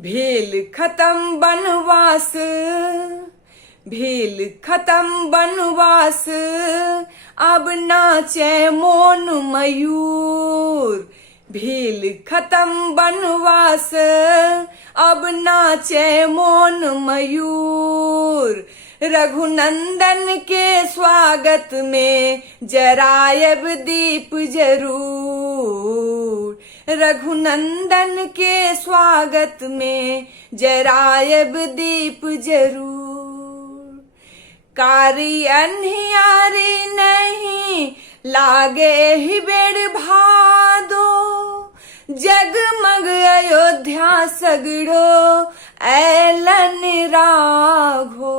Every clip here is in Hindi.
भेल खत्म बनवास, भेल खत्म बनवास, अब नाचे मोन मयूर। भेल खत्म बनवास, अब नाचे मोन मयूर। रघुनंदन के स्वागत में जरायब दीप जरूर। रघुनंदन के स्वागत में जरायब दीप जरूर। कारी अन्हियारी नहीं लागे ही बेड़ भादो, जगमग अयोध्या सगड़ो ऐलन राघो।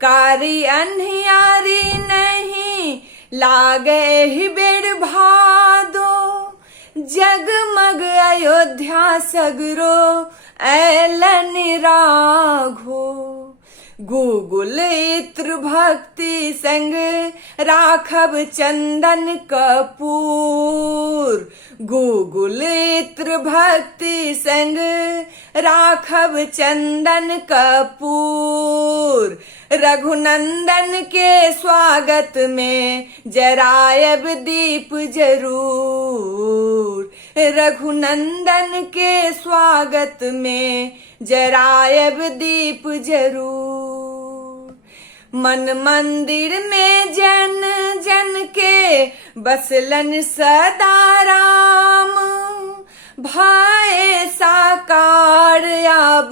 कारी अन्हियारी नहीं लागे ही बेड़ भादो, जगमग अयोध्या सगरो ऐलन राघो। गुगुल इत्र भक्ति संग राखब चंदन कपूर। गुगुल इत्र भक्ति संग राखब चंदन कपूर। रघुनंदन के स्वागत में जरायब दीप जरूर। रघुनंदन के स्वागत में जरायब दीप जरूर। मन मंदिर में जन जन के बसलन सदा राम, भाए साकार अब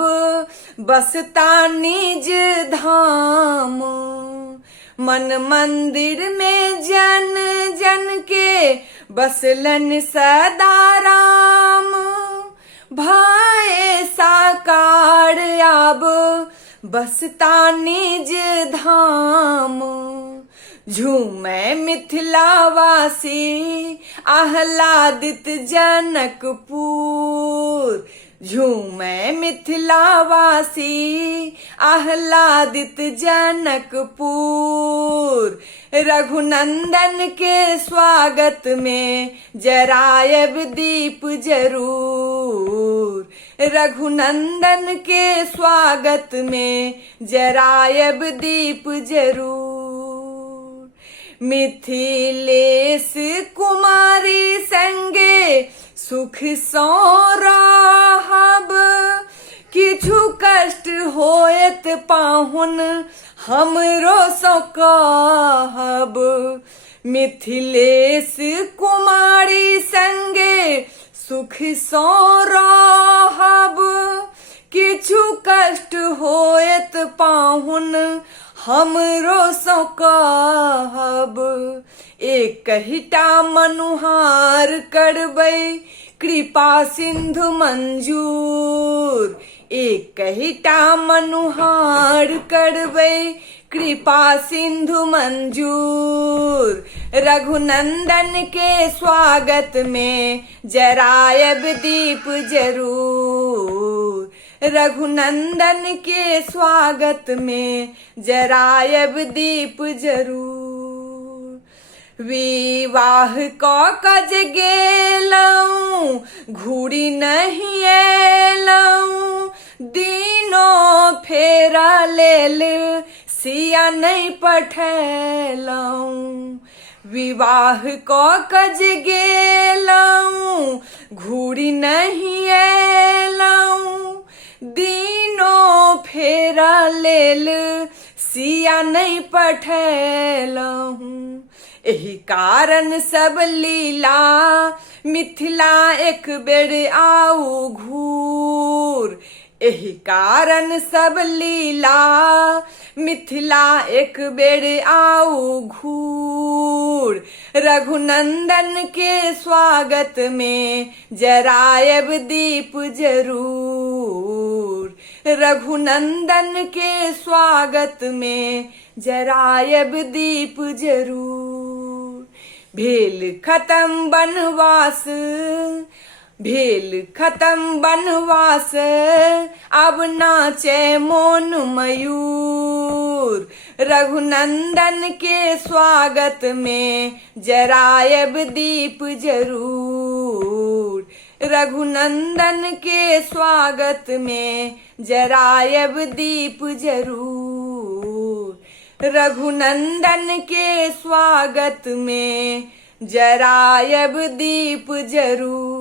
बसता निज धाम। मन मंदिर में जन जन के बसलन सदा राम, भाए साकार अब बसता निज धाम। झूमे मिथिलावासी आह्लादित जनकपुर। झूमे मिथिलावासी आह्लादित जनकपुर। रघुनंदन के स्वागत में जरायब दीप जरूर। रघुनंदन के स्वागत में जरायब दीप जरूर। मिथिलेश कुमारी संगे सुख सो रहब, किछु कष्ट होयत पाहुन हमरो सो कहब। मिथिलेश कुमारी संगे सुख सो रहब, किछु कष्ट होयत पाहुन हमरो सो कहब। एक कहिटा मनुहार करबै कृपा सिंधु मंजूर। एक कहिटा मनुहार करबै कृपा सिंधु मंजूर। रघुनंदन के स्वागत में जरायब दीप जरूर। रघुनंदन के स्वागत में जरायब दीप जरूर। विवाह क कज गेलऊं घूरी नहीं एलऊं, दिनों फेरा लेल सिया नहीं पठेलऊं। विवाह क कज गेलऊं घूरी नहीं एलऊं, दिनों फेरा लेल सिया नहीं पठेलऊं। एही कारण सब लीला मिथिला एक बेर आऊ घूर। एही कारण सब लीला मिथिला एक बेर आऊ घूर। रघुनंदन के स्वागत में जरायब दीप जरूर। रघुनंदन के स्वागत में जरायब दीप जरूर। भेल खत्म बनवास, भेल खत्म बनवास, अब नाचे मोन मयूर। रघुनंदन के स्वागत में जरायब दीप जरूर। रघुनंदन के स्वागत में जरायब दीप जरूर। रघुनंदन के स्वागत में जरायब दीप जरूर।